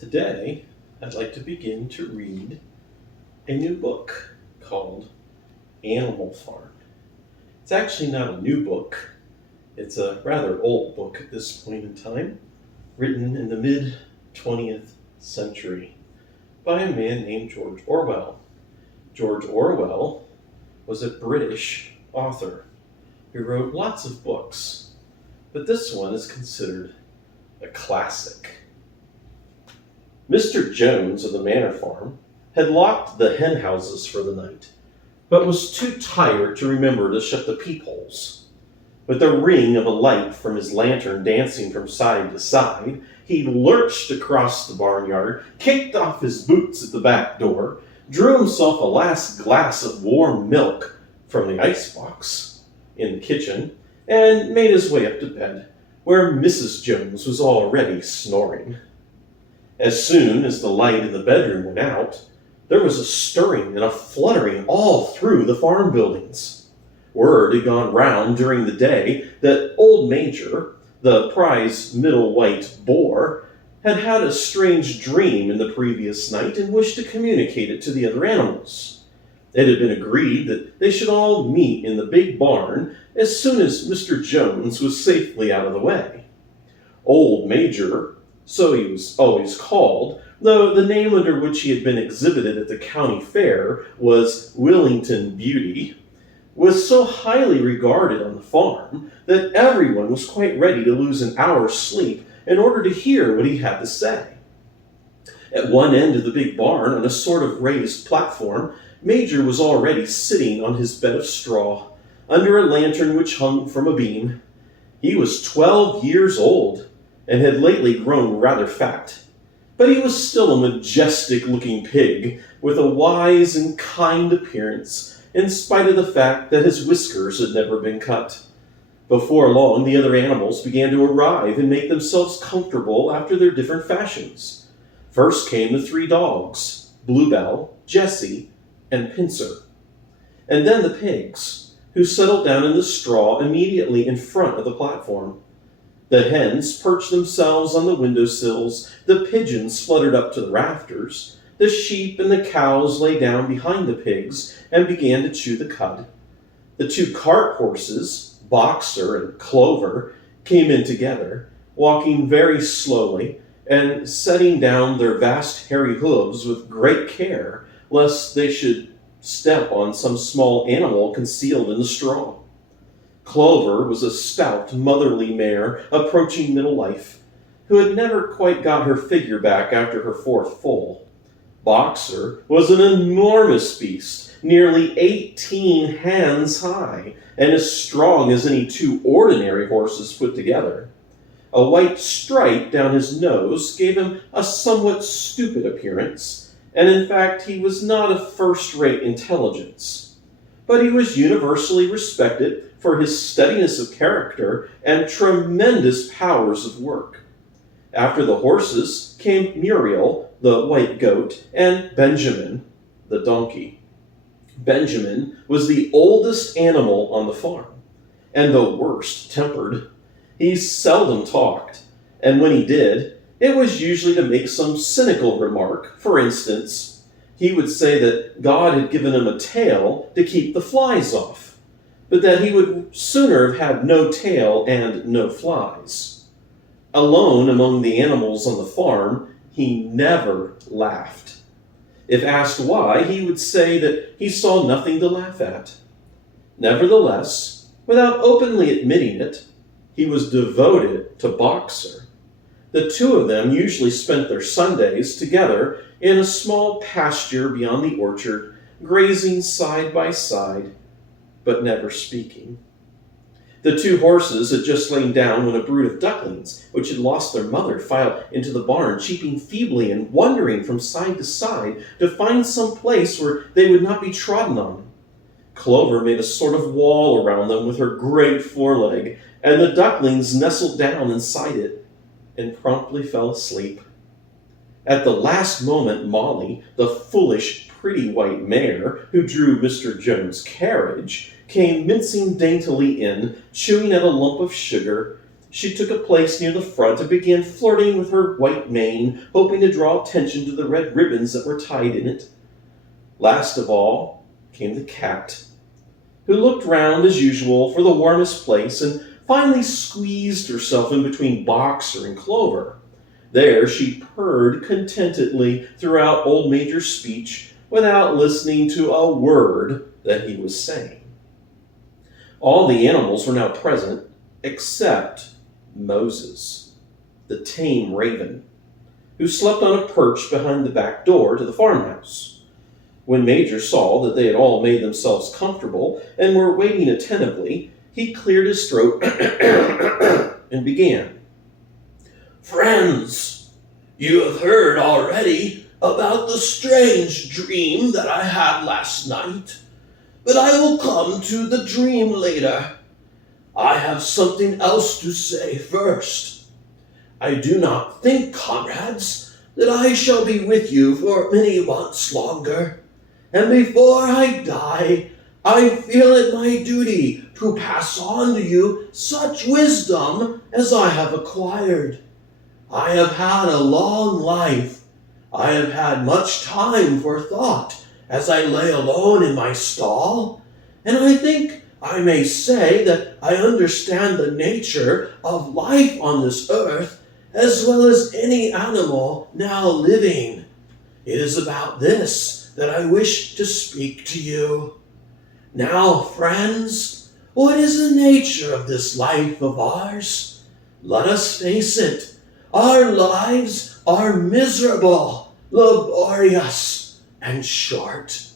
Today, I'd like to begin to read a new book called Animal Farm. It's actually not a new book. It's a rather old book at this point in time, written in the mid-20th century by a man named George Orwell. George Orwell was a British author who wrote lots of books, but this one is considered a classic. Mr. Jones of the Manor Farm had locked the hen houses for the night, but was too tired to remember to shut the peepholes. With the ring of a light from his lantern dancing from side to side, he lurched across the barnyard, kicked off his boots at the back door, drew himself a last glass of warm milk from the icebox in the kitchen, and made his way up to bed, where Mrs. Jones was already snoring. As soon as the light in the bedroom went out, there was a stirring and a fluttering all through the farm buildings. Word had gone round during the day that old Major, the prize middle white boar, had had a strange dream in the previous night and wished to communicate it to the other animals. It had been agreed that they should all meet in the big barn as soon as Mr. Jones was safely out of the way. Old Major, so he was always called, though the name under which he had been exhibited at the county fair was Willington Beauty, was so highly regarded on the farm that everyone was quite ready to lose an hour's sleep in order to hear what he had to say. At one end of the big barn, on a sort of raised platform, Major was already sitting on his bed of straw, under a lantern which hung from a beam. He was 12 years old, and had lately grown rather fat, but he was still a majestic-looking pig with a wise and kind appearance, in spite of the fact that his whiskers had never been cut. Before long, the other animals began to arrive and make themselves comfortable after their different fashions. First came the 3 dogs, Bluebell, Jessie, and Pincer, and then the pigs, who settled down in the straw immediately in front of the platform. The hens perched themselves on the windowsills, the pigeons fluttered up to the rafters, the sheep and the cows lay down behind the pigs and began to chew the cud. The 2 cart horses, Boxer and Clover, came in together, walking very slowly and setting down their vast hairy hooves with great care, lest they should step on some small animal concealed in the straw. Clover was a stout, motherly mare approaching middle life, who had never quite got her figure back after her 4th foal. Boxer was an enormous beast, nearly 18 hands high, and as strong as any 2 ordinary horses put together. A white stripe down his nose gave him a somewhat stupid appearance, and in fact he was not of first-rate intelligence. But he was universally respected for his steadiness of character and tremendous powers of work. After the horses came Muriel, the white goat, and Benjamin, the donkey. Benjamin was the oldest animal on the farm, and the worst tempered. He seldom talked, and when he did, it was usually to make some cynical remark. For instance, he would say that God had given him a tail to keep the flies off, but that he would sooner have had no tail and no flies. Alone among the animals on the farm, he never laughed. If asked why, he would say that he saw nothing to laugh at. Nevertheless, without openly admitting it, he was devoted to Boxer. The 2 of them usually spent their Sundays together in a small pasture beyond the orchard, grazing side by side, but never speaking. The 2 horses had just lain down when a brood of ducklings, which had lost their mother, filed into the barn, cheeping feebly and wandering from side to side to find some place where they would not be trodden on. Clover made a sort of wall around them with her great foreleg, and the ducklings nestled down inside it and promptly fell asleep. At the last moment, Molly, the foolish, pretty white mare who drew Mr. Jones' carriage, came mincing daintily in, chewing at a lump of sugar, She took a place near the front and began flirting with her white mane, hoping to draw attention to the red ribbons that were tied in it. Last of all came the cat, who looked round as usual for the warmest place and finally squeezed herself in between Boxer and Clover. There she purred contentedly throughout old Major's speech without listening to a word that he was saying. All the animals were now present except Moses, the tame raven, who slept on a perch behind the back door to the farmhouse. When Major saw that they had all made themselves comfortable and were waiting attentively, he cleared his throat and began. Friends, you have heard already about the strange dream that I had last night, but I will come to the dream later. I have something else to say first. I do not think, comrades, that I shall be with you for many months longer, and before I die, I feel it my duty to pass on to you such wisdom as I have acquired. I have had a long life. I have had much time for thought as I lay alone in my stall, and I think I may say that I understand the nature of life on this earth as well as any animal now living. It is about this that I wish to speak to you. Now, friends, what is the nature of this life of ours? Let us face it. Our lives are miserable, laborious, and short.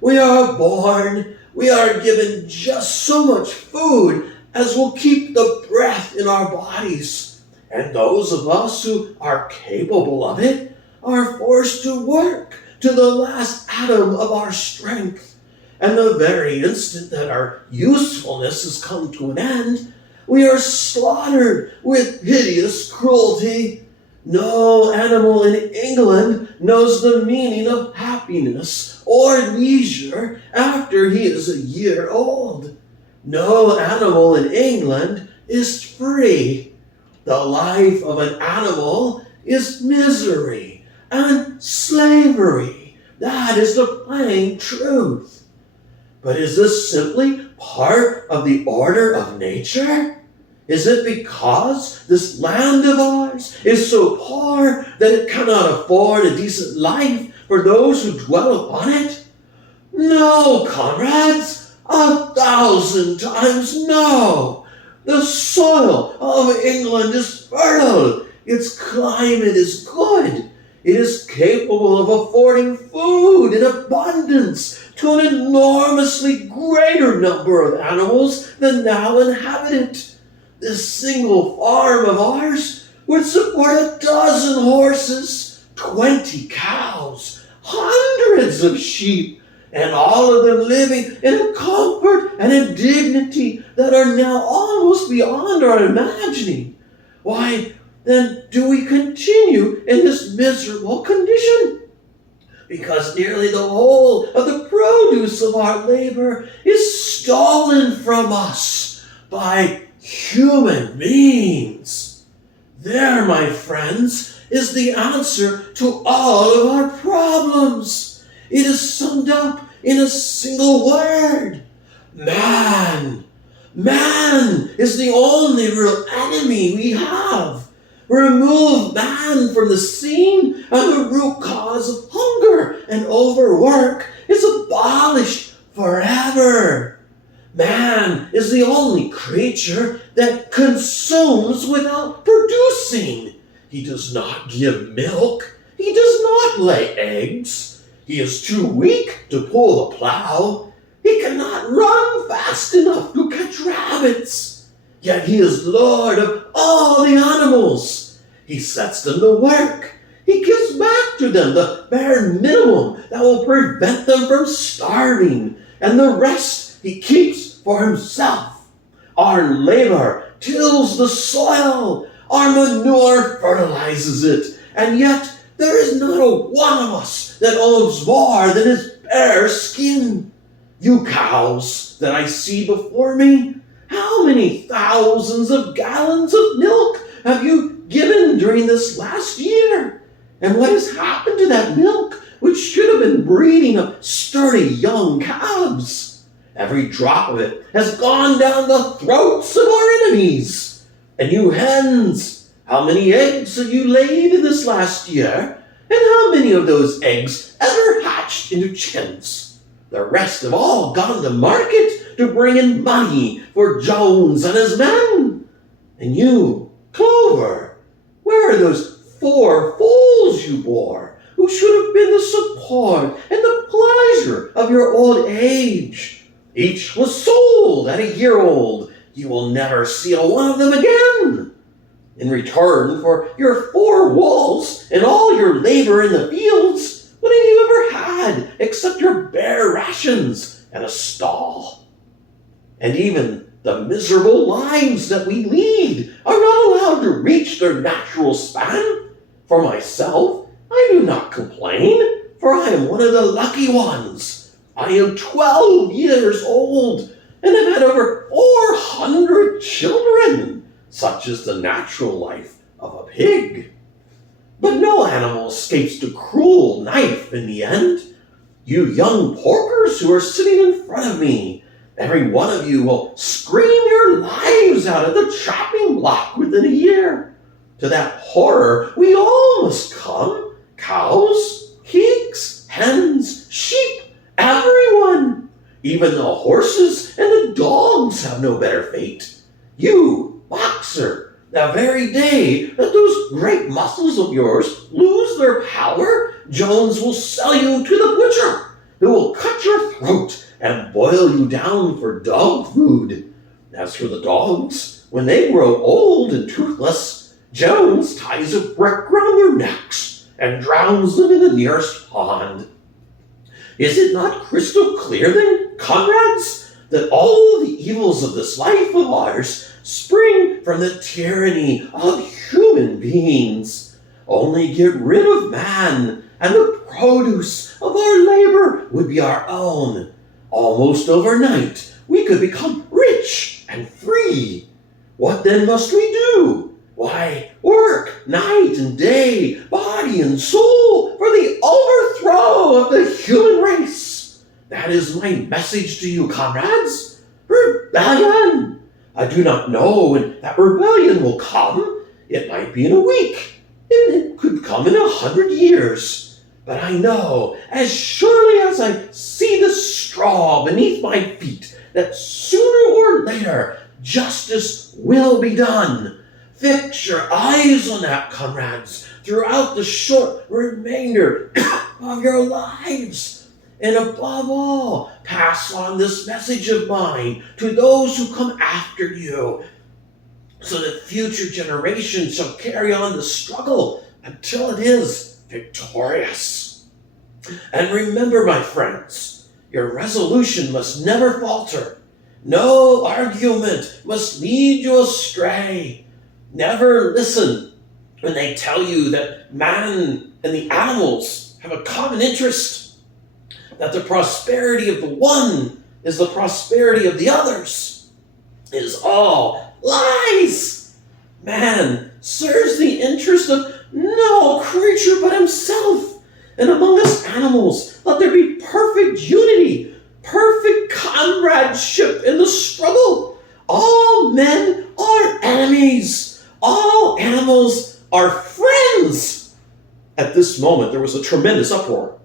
We are born, we are given just so much food as will keep the breath in our bodies, and those of us who are capable of it are forced to work to the last atom of our strength. And the very instant that our usefulness has come to an end, we are slaughtered with hideous cruelty. No animal in England knows the meaning of happiness or leisure after he is a year old. No animal in England is free. The life of an animal is misery and slavery. That is the plain truth. But is this simply part of the order of nature? Is it because this land of ours is so poor that it cannot afford a decent life for those who dwell upon it? No, comrades, 1,000 times no. The soil of England is fertile. Its climate is good. It is capable of affording food in abundance to an enormously greater number of animals than now inhabit it. This single farm of ours would support 12 horses, 20 cows, hundreds of sheep, and all of them living in a comfort and a dignity that are now almost beyond our imagining. Why, then do we continue in this miserable condition? Because nearly the whole of the produce of our labor is stolen from us by human beings. There, my friends, is the answer to all of our problems. It is summed up in a single word: man. Man is the only real enemy we have. Remove man from the scene, and the root cause of hunger and overwork is abolished forever. Man is the only creature that consumes without producing. He does not give milk. He does not lay eggs. He is too weak to pull the plow. He cannot run fast enough to catch rabbits. Yet he is Lord of all the animals. He sets them to work. He gives back to them the bare minimum that will prevent them from starving, and the rest he keeps for himself. Our labor tills the soil. Our manure fertilizes it, and yet there is not a one of us that owns more than his bare skin. You cows that I see before me, how many thousands of gallons of milk have you given during this last year? And what has happened to that milk, which should have been breeding up sturdy young calves? Every drop of it has gone down the throats of our enemies. And you hens, how many eggs have you laid in this last year? And how many of those eggs ever hatched into chickens? The rest have all gone to market to bring in money for Jones and his men. And you, Clover, where are those 4 foals you bore, who should have been the support and the pleasure of your old age? Each was sold at a year old. You will never see a one of them again. In return for your 4 walls and all your labor in the fields, what have you ever had except your bare rations and a stall? And even the miserable lives that we lead are not allowed to reach their natural span. For myself, I do not complain, for I am one of the lucky ones. I am 12 years old and have had over 400 children. Such is the natural life of a pig. But no animal escapes the cruel knife in the end. You young porkers who are sitting in front of me, every one of you will scream your lives out at the chopping block within a year. To that horror we all must come. Cows, pigs, hens, sheep, everyone. Even the horses and the dogs have no better fate. You, boxer, the very day that those great muscles of yours lose their power, Jones will sell you to the butcher, who will cut your throat and boil you down for dog food. As for the dogs, when they grow old and toothless, Jones ties a brick round their necks and drowns them in the nearest pond. Is it not crystal clear then, comrades, that all the evils of this life of ours spring from the tyranny of human beings? Only get rid of man, and the produce of our labor would be our own. Almost overnight, we could become rich and free. What then must we do? Why, work night and day, body and soul, for the overthrow of the human race. That is my message to you, comrades. Rebellion! I do not know when that rebellion will come. It might be in a week, and it could come in 100 years. But I know, as surely as I see the straw beneath my feet, that sooner or later justice will be done. Fix your eyes on that, comrades, throughout the short remainder of your lives. And above all, pass on this message of mine to those who come after you, so that future generations shall carry on the struggle until it is victorious. And remember, my friends, your resolution must never falter. No argument must lead you astray. Never listen when they tell you that man and the animals have a common interest, that the prosperity of the one is the prosperity of the others. It is all lies. Man serves the interest of no creature but himself. And among us animals, let there be perfect unity, perfect comradeship in the struggle. All men are enemies. All animals are friends. At this moment, there was a tremendous uproar.